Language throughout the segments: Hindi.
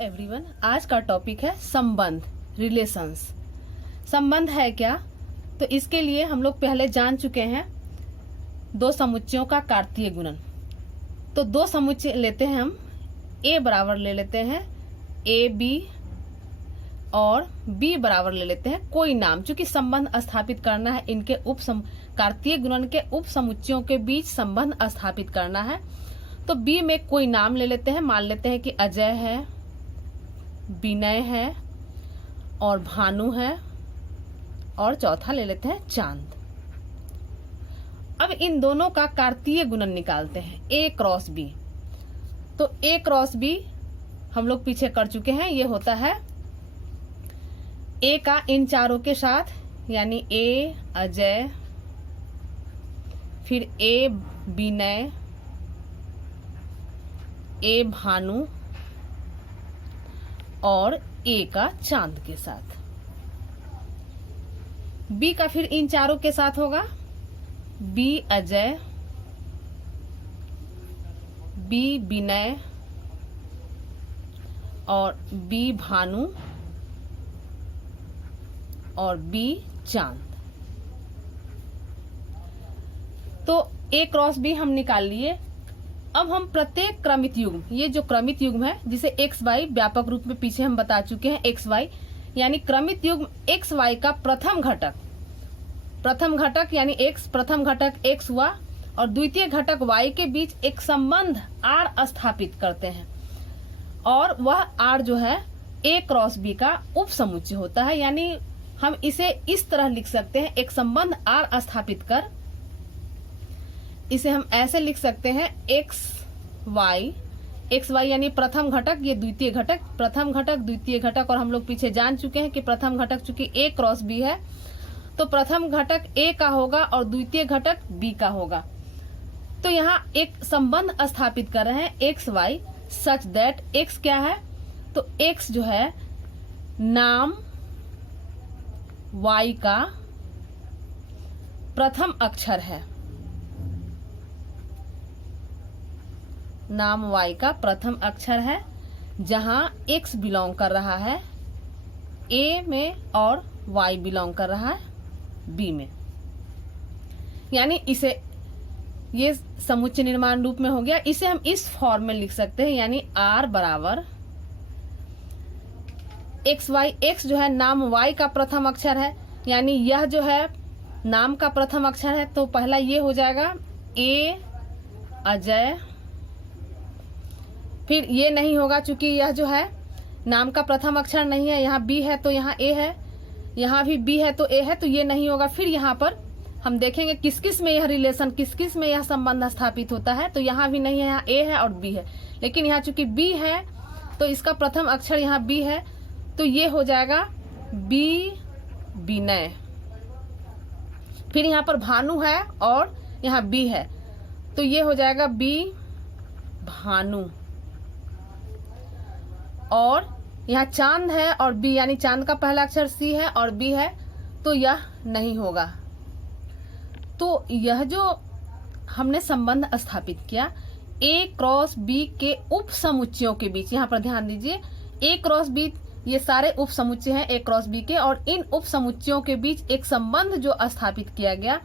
एवरीवन, आज का टॉपिक है संबंध, रिलेशंस। संबंध है क्या? तो इसके लिए हम लोग पहले जान चुके हैं दो समुच्चयों का कार्तीय गुणन। तो दो समुच्चय लेते हैं हम, ए बराबर ले लेते हैं ए बी और बी बराबर ले लेते हैं कोई नाम, चूंकि संबंध स्थापित करना है। इनके कार्तीय गुणन के उप समुच्चयों के बीच संबंध स्थापित करना है। तो बी में कोई नाम ले लेते हैं, मान लेते हैं कि अजय है, विनय है और भानु है, और चौथा ले लेते हैं चांद। अब इन दोनों का कार्तीय गुणन निकालते हैं, ए क्रॉस बी। तो ए क्रॉस बी हम लोग पीछे कर चुके हैं। ये होता है ए का इन चारों के साथ, यानी ए अजय, फिर ए विनय, ए भानु और ए का चांद के साथ। बी का फिर इन चारों के साथ होगा, बी अजय, बी विनय और बी भानु और बी चांद। तो ए क्रॉस बी हम निकाल लिए। अब हम प्रत्येक क्रमित युग्म, ये जो क्रमित युग्म है जिसे एक्स वाई व्यापक रूप में पीछे हम बता चुके हैं, एक्स वाई यानी क्रमित युग्म एक्स वाई का प्रथम घटक यानी एक्स, प्रथम घटक एक्स हुआ और द्वितीय घटक वाई के बीच एक संबंध आर स्थापित करते हैं, और वह आर जो है ए क्रॉस बी का उप समुच्चय होता है। यानी हम इसे इस तरह लिख सकते हैं, एक संबंध आर स्थापित कर इसे हम ऐसे लिख सकते हैं, एक्स वाई यानी प्रथम घटक, ये द्वितीय घटक, प्रथम घटक द्वितीय घटक। और हम लोग पीछे जान चुके हैं कि प्रथम घटक चूंकि ए क्रॉस बी है तो प्रथम घटक ए का होगा और द्वितीय घटक बी का होगा। तो यहाँ एक संबंध स्थापित कर रहे हैं x y such that x क्या है, तो एक्स जो है नाम वाई का प्रथम अक्षर है, नाम वाई का प्रथम अक्षर है, जहां एक्स बिलोंग कर रहा है ए में और वाई बिलोंग कर रहा है बी में। यानी इसे, ये समुच्चय निर्माण रूप में हो गया। इसे हम इस फॉर्म में लिख सकते हैं, यानी आर बराबर एक्स वाई, एक्स जो है नाम वाई का प्रथम अक्षर है, यानी यह जो है नाम का प्रथम अक्षर है, तो पहला ये हो जाएगा ए अजय। फिर ये नहीं होगा चूंकि यह जो है नाम का प्रथम अक्षर नहीं है, यहाँ बी है तो यहाँ ए है, यहाँ भी बी है तो ए है, तो ये नहीं होगा। फिर यहाँ पर हम देखेंगे किस किस में यह रिलेशन, किस किस में यह संबंध स्थापित होता है। तो यहाँ भी नहीं है, यहाँ ए है और बी है, लेकिन यहाँ चूंकि बी है तो इसका प्रथम अक्षर यहाँ बी है, तो ये हो जाएगा बी विनय। फिर यहाँ पर भानु है और यहाँ बी है, तो ये हो जाएगा बी भानु। और यहाँ चांद है और बी, यानी चांद का पहला अक्षर सी है और बी है, तो यह नहीं होगा। तो यह जो हमने संबंध स्थापित किया ए क्रॉस बी के उप समुच्चयों के बीच, यहाँ पर ध्यान दीजिए, ए क्रॉस बी ये सारे उप समुच्चय हैं ए क्रॉस बी के, और इन उप समुच्चयों के बीच एक संबंध जो स्थापित किया गया।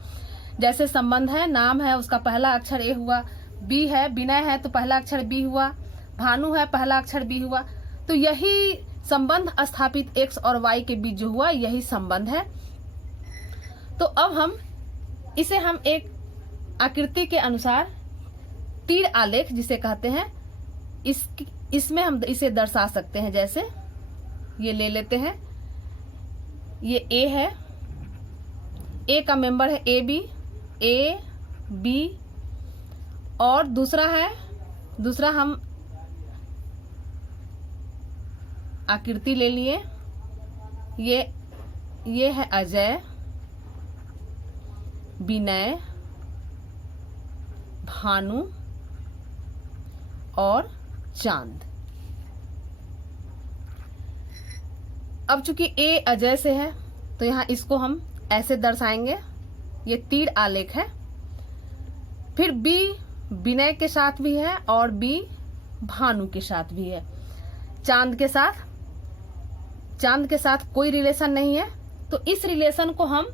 जैसे संबंध है, नाम है उसका पहला अक्षर ए हुआ, बी है विनय है तो पहला अक्षर बी हुआ, भानु है पहला अक्षर बी हुआ, तो यही संबंध स्थापित एक्स और वाई के बीच जो हुआ यही संबंध है। तो अब हम इसे हम एक आकृति के अनुसार तीर आलेख जिसे कहते हैं, इसमें हम इसे दर्शा सकते हैं। जैसे ये ले लेते हैं, ये ए है, ए का मेंबर है ए बी, और दूसरा हम आकृति ले लिए, ये है अजय, विनय, भानु और चांद। अब चूंकि ए अजय से है तो यहाँ इसको हम ऐसे दर्शाएंगे, ये तीर आलेख है। फिर बी विनय के साथ भी है और बी भानु के साथ भी है। चांद के साथ कोई रिलेशन नहीं है, तो इस रिलेशन को हम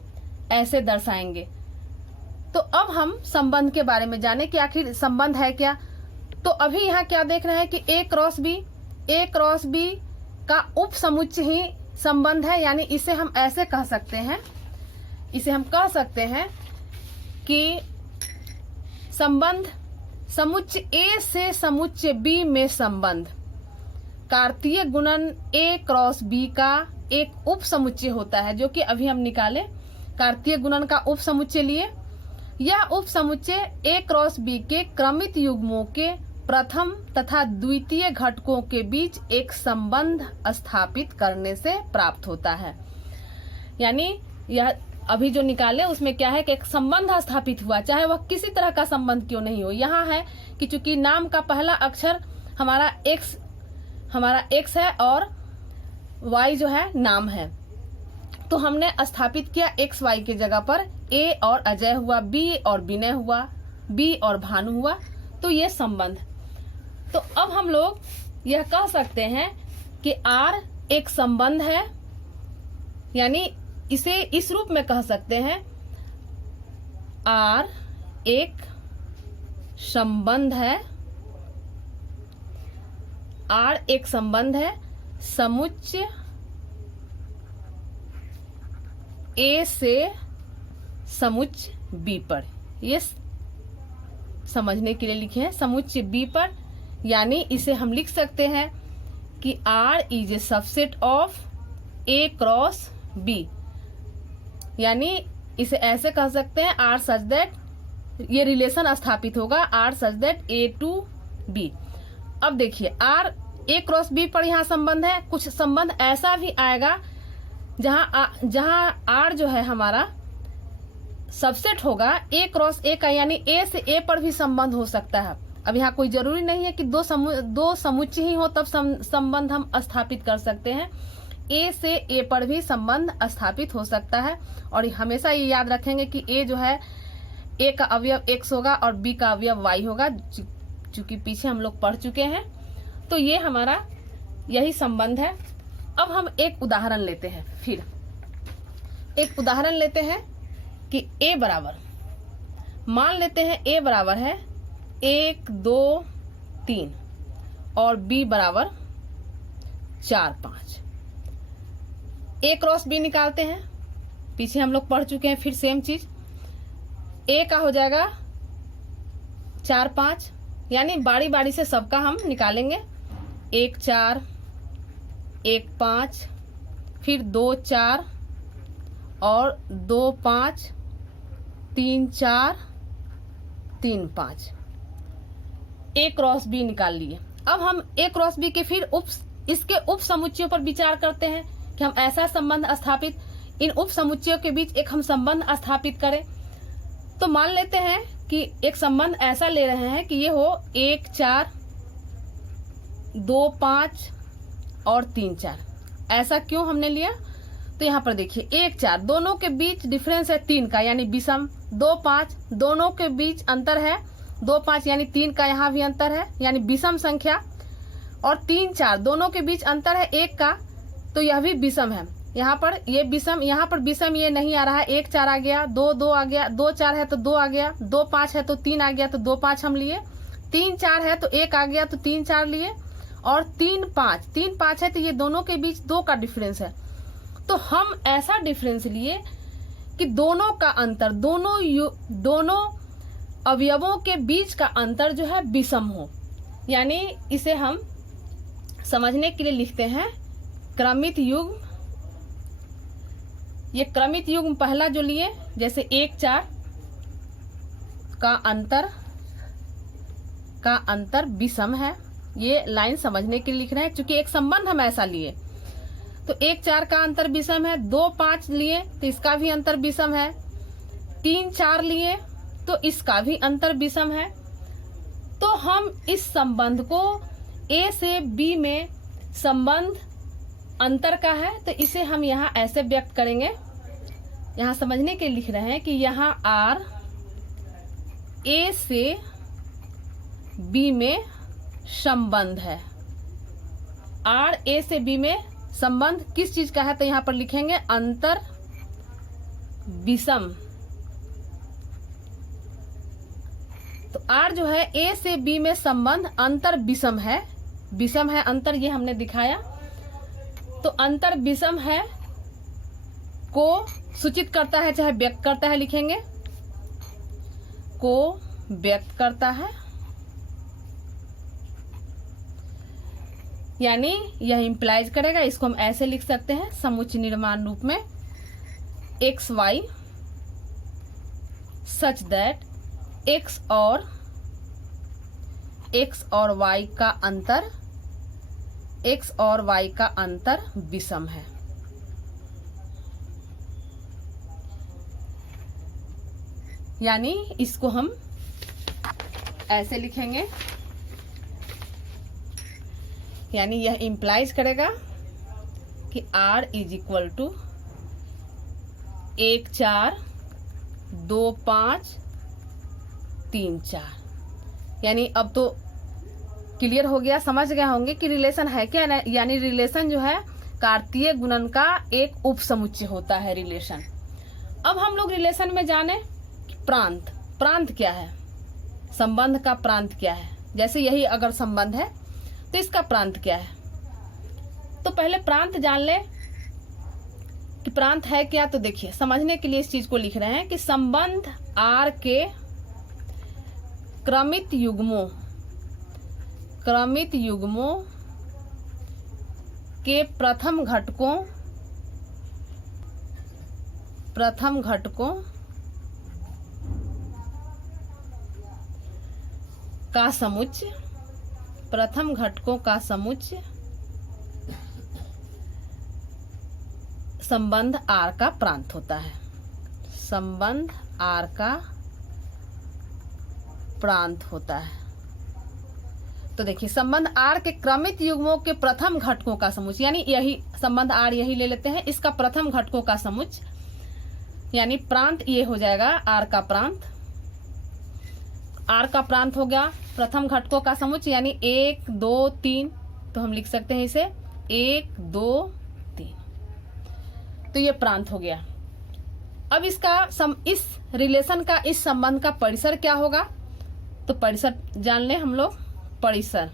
ऐसे दर्शाएंगे। तो अब हम संबंध के बारे में जाने कि आखिर संबंध है क्या। तो अभी यहाँ क्या देख रहे हैं कि ए क्रॉस बी का उप समुच्चय ही संबंध है, यानी इसे हम ऐसे कह सकते हैं, कि संबंध समुच्चय ए से समुच्चय बी में संबंध कार्तीय गुणन ए क्रॉस बी का एक उप समुच्चय होता है, जो कि अभी हम निकाले। कार्तीय गुणन का उप समुच्चय लिए। यह उप समुच्चय ए क्रॉस बी के क्रमित युग्मों के प्रथम तथा द्वितीय घटकों के बीच एक संबंध स्थापित करने से प्राप्त होता है। यानी यह अभी जो निकाले उसमें क्या है कि एक संबंध स्थापित हुआ, चाहे वह किसी तरह का संबंध क्यों नहीं हो। यहाँ है कि चूंकि नाम का पहला अक्षर हमारा एक्स है और वाई जो है नाम है, तो हमने स्थापित किया एक्स वाई के जगह पर ए और अजय हुआ, बी और विनय हुआ, बी और भानु हुआ, तो ये संबंध। तो अब हम लोग यह कह सकते हैं कि आर एक संबंध है, यानी इसे इस रूप में कह सकते हैं, आर एक संबंध है, आर एक संबंध है समुच्चय ए से समुच्चय बी पर। ये समझने के लिए लिखे हैं समुच्चय बी पर, यानी इसे हम लिख सकते हैं कि R is a subset of A cross B, यानी इसे ऐसे कह सकते हैं R सच दैट, ये रिलेशन स्थापित होगा R such that A to B। अब देखिए R A क्रॉस B पर यहाँ संबंध है, कुछ संबंध ऐसा भी आएगा जहाँ R जो है हमारा सबसेट होगा A क्रॉस A का, यानी A से A पर भी संबंध हो सकता है। अब यहाँ कोई जरूरी नहीं है कि दो समुच्चय ही हो तब संबंध हम स्थापित कर सकते हैं। A से A पर भी संबंध स्थापित हो सकता है, और हमेशा ये याद रखेंगे कि A जो है A का अवयव X होगा और B का अवयव Y होगा, चूंकि पीछे हम लोग पढ़ चुके हैं। तो ये हमारा यही संबंध है। अब हम एक उदाहरण लेते हैं, फिर एक उदाहरण लेते हैं कि A बराबर, मान लेते हैं A बराबर है 1 2 3 और B बराबर 4 5। A क्रॉस B निकालते हैं, पीछे हम लोग पढ़ चुके हैं, फिर सेम चीज। A का हो जाएगा 4 5, यानी बारी बारी से सबका हम निकालेंगे। 1 4 1 5, फिर 2 4 और 2 5 3 4 3 5। A क्रॉस B निकाल लिए। अब हम A क्रॉस B के फिर इसके उप समुच्चयों पर विचार करते हैं कि हम ऐसा संबंध स्थापित, इन उप समुच्चयों के बीच एक हम संबंध स्थापित करें। तो मान लेते हैं कि एक संबंध ऐसा ले रहे हैं कि ये हो 1 4 2 5 और 3 4। ऐसा क्यों हमने लिया, तो यहाँ पर देखिए 1 4 दोनों के बीच डिफरेंस है 3 का, यानी विषम। 2 5 दोनों के बीच अंतर है 2 5, यानी 3 का यहाँ भी अंतर है, यानी विषम संख्या। और 3 4 दोनों के बीच अंतर है 1 का, तो यह भी विषम है। यहाँ पर ये विषम, यहाँ पर विषम ये नहीं आ रहा है। 1 4 आ गया, 2 2 आ गया, 2 4 है तो 2 आ गया, 2 5 है तो 3 आ गया, तो 2 5 हम लिए। 3 4 है तो 1 आ गया, तो 3 4 लिए। और 3 5 है तो ये दोनों के बीच 2 का डिफरेंस है। तो हम ऐसा डिफरेंस लिए कि दोनों का अंतर, दोनों अवयवों के बीच का अंतर जो है विषम हो, यानी इसे हम समझने के लिए लिखते हैं क्रमित युग्म। ये क्रमित युग्म पहला जो लिए, जैसे 1 4 का अंतर विषम है, ये लाइन समझने के लिए लिख रहे हैं, क्योंकि एक संबंध हम ऐसा लिए। तो 1 4 का अंतर विषम है। 2 5 लिए तो इसका भी अंतर विषम है। 3 4 लिए तो इसका भी अंतर विषम है। तो हम इस संबंध को A से B में संबंध अंतर का है, तो इसे हम यहाँ ऐसे व्यक्त करेंगे। यहाँ समझने के लिए लिख रहे हैं कि यहाँ R A से B में संबंध है, आर ए से बी में संबंध किस चीज का है, तो यहां पर लिखेंगे अंतर विषम। तो आर जो है ए से बी में संबंध अंतर विषम है, विषम है अंतर, ये हमने दिखाया। तो अंतर विषम है को सूचित करता है चाहे व्यक्त करता है, लिखेंगे को व्यक्त करता है, यानी यह इंप्लाइज करेगा। इसको हम ऐसे लिख सकते हैं समुच्चय निर्माण रूप में, x y such that x और वाई का अंतर, एक्स और वाई का अंतर विषम है। यानी इसको हम ऐसे लिखेंगे, यानी यह इंप्लाइज करेगा कि R इज इक्वल टू 1 4 2 5 3 4। यानी अब तो क्लियर हो गया, समझ गए होंगे कि रिलेशन है क्या। यानी रिलेशन जो है कार्तीय गुणन का एक उप समुच्चय होता है रिलेशन। अब हम लोग रिलेशन में जाने प्रांत, प्रांत क्या है, संबंध का प्रांत क्या है। जैसे यही अगर संबंध है तो इसका प्रांत क्या है। तो पहले प्रांत जान ले कि प्रांत है क्या। तो देखिए समझने के लिए इस चीज को लिख रहे हैं कि संबंध आर के क्रमित युग्मों के प्रथम घटकों का समुच्चय, प्रथम घटकों का समुच्चय संबंध आर का प्रांत होता है, संबंध आर का प्रांत होता है। तो देखिए संबंध आर के क्रमित युग्मों के प्रथम घटकों का समुच्चय, यानी यही संबंध आर यही ले लेते हैं, इसका प्रथम घटकों का समुच्चय यानी प्रांत ये हो जाएगा आर का प्रांत। आर का प्रांत हो गया प्रथम घटकों का समुच्चय, यानी 1 2 3। तो हम लिख सकते हैं इसे 1 2 3। तो ये प्रांत हो गया। अब इसका इस रिलेशन का, इस संबंध का परिसर क्या होगा। तो परिसर जान ले हम लोग, परिसर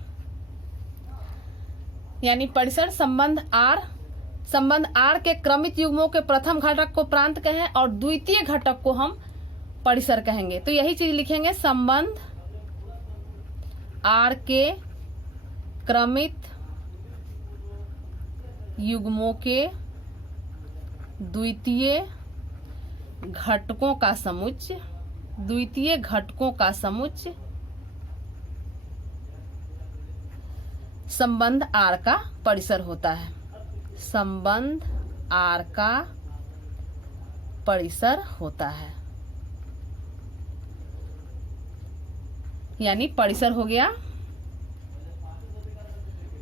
यानी परिसर संबंध आर के क्रमित युग्मों के प्रथम घटक को प्रांत कहें और द्वितीय घटक को हम परिसर कहेंगे। तो यही चीज लिखेंगे, संबंध आर के क्रमित युग्मों के द्वितीय घटकों का समुच्चय, द्वितीय घटकों का समुच्चय संबंध आर का परिसर होता है, संबंध आर का परिसर होता है। यानी परिसर हो गया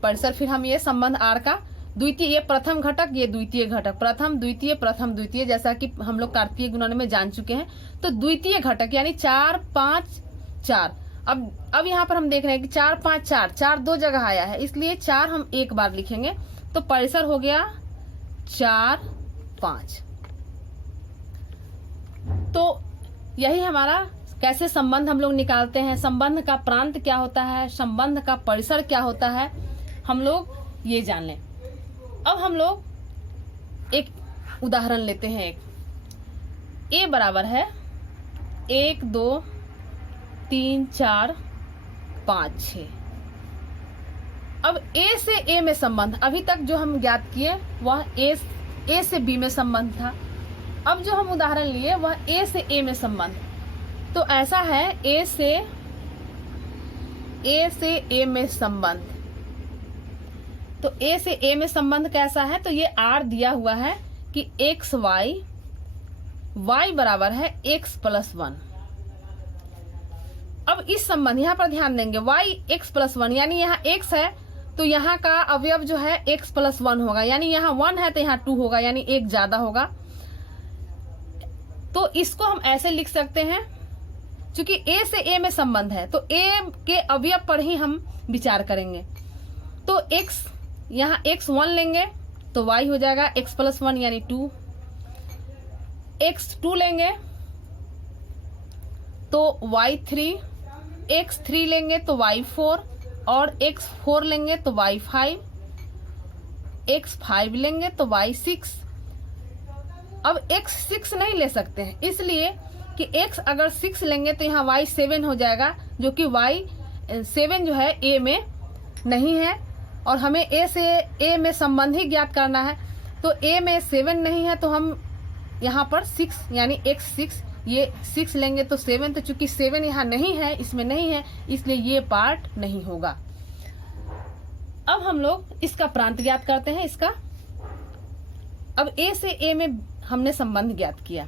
परिसर। फिर हम ये संबंध आर का द्वितीय, ये प्रथम घटक, ये द्वितीय घटक, प्रथम द्वितीय, जैसा कि हम लोग कार्तीय गुणन में जान चुके हैं। तो द्वितीय घटक यानी 4 5 4। अब यहाँ पर हम देख रहे हैं कि 4 5 4, 4 दो जगह आया है, इसलिए 4 हम एक बार लिखेंगे। तो परिसर हो गया 4 5। तो यही हमारा कैसे संबंध हम लोग निकालते हैं, संबंध का प्रांत क्या होता है, संबंध का परिसर क्या होता है, हम लोग ये जान लें। अब हम लोग एक उदाहरण लेते हैं। एक ए बराबर है 1 2 3 4 5 6। अब ए से ए में संबंध, अभी तक जो हम ज्ञात किए वह ए से बी में संबंध था। अब जो हम उदाहरण लिए वह ए से ए में संबंध। तो ऐसा है ए से ए में संबंध। तो ए से ए में संबंध कैसा है, तो ये आर दिया हुआ है कि एक्स वाई बराबर है x + 1। अब इस संबंध यहाँ पर ध्यान देंगे, y x + 1 यानी यहाँ x है तो यहाँ का अवयव जो है x + 1 होगा, यानी यहाँ 1 है तो यहाँ 2 होगा, यानी 1 ज्यादा होगा। तो इसको हम ऐसे लिख सकते हैं, क्योंकि a से a में संबंध है तो a के अवयव पर ही हम विचार करेंगे। तो x यहाँ x1 लेंगे तो y हो जाएगा x+1 यानी 2, x2 लेंगे तो y3, x3 लेंगे तो y4 और x4 लेंगे तो y5, x5 लेंगे तो y6। अब x6 नहीं ले सकते हैं इसलिए कि x अगर 6 लेंगे तो यहाँ y7 हो जाएगा, जो कि y7 जो है a में नहीं है और हमें a से a में संबंध ही ज्ञात करना है। तो a में 7 नहीं है तो हम यहाँ पर 6 यानी x6, ये 6 लेंगे तो 7, तो चूंकि 7 यहाँ नहीं है, इसमें नहीं है, इसलिए ये पार्ट नहीं होगा। अब हम लोग इसका प्रांत ज्ञात करते हैं। इसका अब a से a में हमने संबंध ज्ञात किया,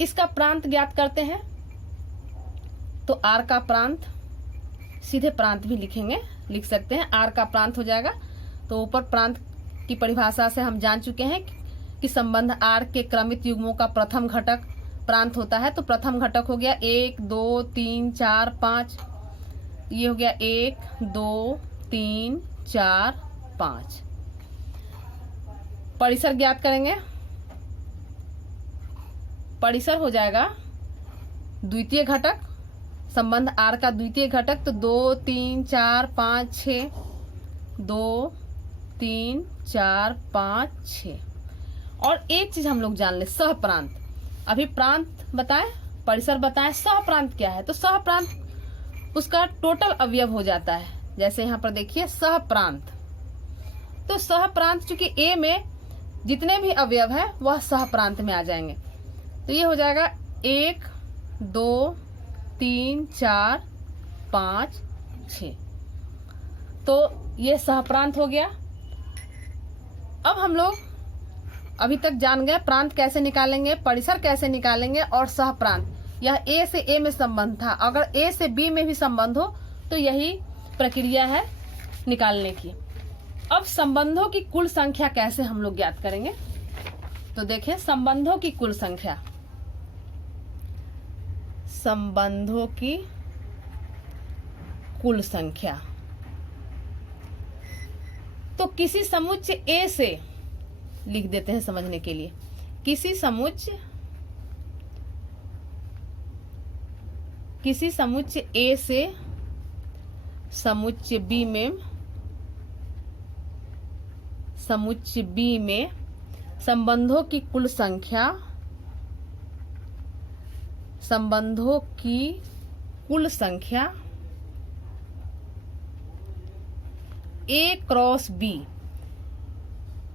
इसका प्रांत ज्ञात करते हैं। तो r का प्रांत, सीधे प्रांत भी लिख सकते हैं, r का प्रांत हो जाएगा। तो ऊपर प्रांत की परिभाषा से हम जान चुके हैं कि संबंध r के क्रमित युग्मों का प्रथम घटक प्रांत होता है। तो प्रथम घटक हो गया 1 2 3 4 5, ये हो गया 1 2 3 4 5। परिसर ज्ञात करेंगे, परिसर हो जाएगा द्वितीय घटक, संबंध r का द्वितीय घटक। तो 2 3 4 5 6, 2 3 4 5 6। और एक चीज हम लोग जान ले, सह प्रांत। अभी प्रांत बताएं, परिसर बताएं, सह प्रांत क्या है। तो सह प्रांत उसका टोटल अवयव हो जाता है। जैसे यहाँ पर देखिए सह प्रांत, तो सह प्रांत चूंकि a में जितने भी अवयव है वह सह प्रांत में आ जाएंगे। तो ये हो जाएगा 1 2 3 4 5 6। तो ये सह प्रांत हो गया। अब हम लोग अभी तक जान गए प्रांत कैसे निकालेंगे, परिसर कैसे निकालेंगे और सह प्रांत। यह a से a में संबंध था, अगर a से b में भी संबंध हो तो यही प्रक्रिया है निकालने की। अब संबंधों की कुल संख्या कैसे हम लोग ज्ञात करेंगे। तो देखें संबंधों की कुल संख्या, संबंधों की कुल संख्या। तो किसी समुच्चय A से लिख देते हैं समझने के लिए, किसी समुच्चय A से समुच्चय B में संबंधों की कुल संख्या, संबंधों की कुल संख्या A क्रॉस B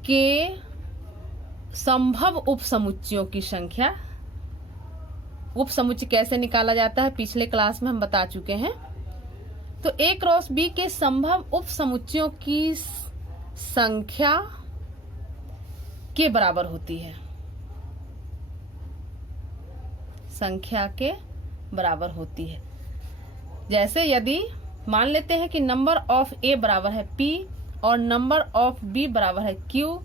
के संभव उपसमुच्चयों की संख्या। उपसमुच्चय कैसे निकाला जाता है पिछले क्लास में हम बता चुके हैं। तो A क्रॉस B के संभव उपसमुच्चयों की संख्या के बराबर होती है, संख्या के बराबर होती है। जैसे यदि मान लेते हैं कि नंबर ऑफ A बराबर है P और नंबर ऑफ B बराबर है Q,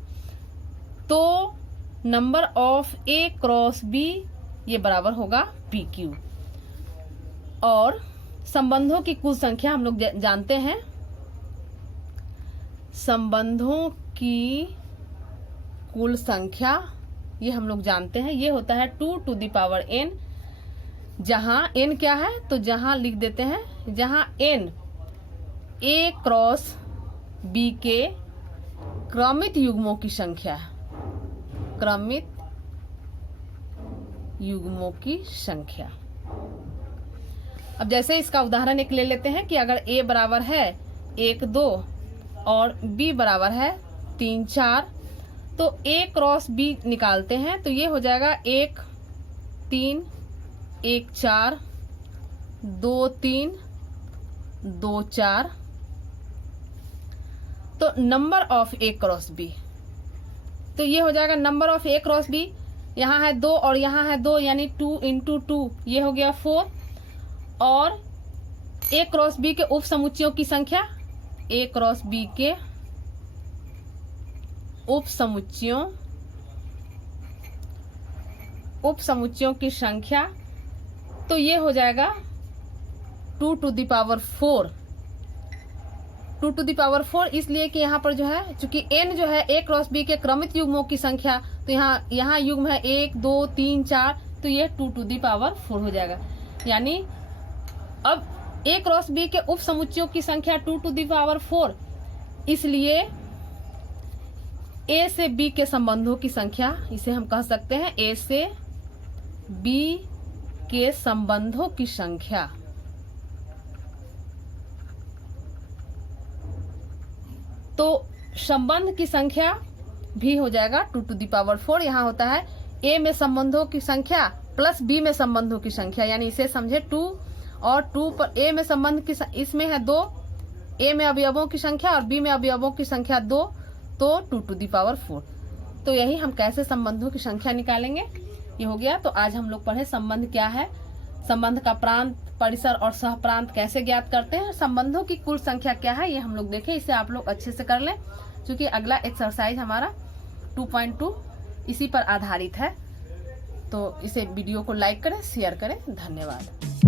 तो number of A cross B ये बराबर होगा PQ। और संबंधों की कुल संख्या हम लोग जानते हैं, संबंधों की कुल संख्या ये हम लोग जानते हैं, ये होता है 2 to the power n। जहां n क्या है, तो जहां लिख देते हैं, जहां n A क्रॉस B के क्रमित युग्मों की संख्या, क्रमित युग्मों की संख्या। अब जैसे इसका उदाहरण एक ले लेते हैं कि अगर A बराबर है 1 2 और B बराबर है 3 4, तो A क्रॉस B निकालते हैं। तो ये हो जाएगा 1 3 1 4 2 3 2 4। तो number of A cross B, तो ये हो जाएगा number of A cross B। यहाँ है 2 और यहाँ है 2 यानी 2 × 2 ये हो गया 4। और A क्रॉस B के उप समुच्चयों की संख्या, A क्रॉस B के उप समुच्चयों की संख्या, तो ये हो जाएगा 2 to the power 4 2 to the power 4 इसलिए कि यहाँ पर जो है चूंकि n जो है a क्रॉस b के क्रमित युग्मों की संख्या, तो यहाँ युग्म है 1 2 3 4, तो ये 2 टू द पावर 4 हो जाएगा। यानी अब a क्रॉस b के उप समुच्चयों की संख्या 2 टू द पावर 4, इसलिए a से b के संबंधों की संख्या, इसे हम कह सकते हैं a से b के संबंधों की संख्या। तो संबंध की संख्या भी हो जाएगा 2 टू द पावर 4। यहाँ होता है a में संबंधों की संख्या प्लस b में संबंधों की संख्या, यानी इसे समझे 2 और 2 पर a में संबंध की, इसमें है 2, a में अवयवों की संख्या और b में अवयवों की संख्या 2, तो 2 टू द पावर 4। तो यही हम कैसे संबंधों की संख्या निकालेंगे, ये हो गया। तो आज हम लोग पढ़े संबंध क्या है, संबंध का प्रांत, परिसर और सहप्रांत कैसे ज्ञात करते हैं, संबंधों की कुल संख्या क्या है, ये हम लोग देखें। इसे आप लोग अच्छे से कर लें, क्योंकि अगला एक्सरसाइज हमारा 2.2 इसी पर आधारित है। तो इसे वीडियो को लाइक करें, शेयर करें। धन्यवाद।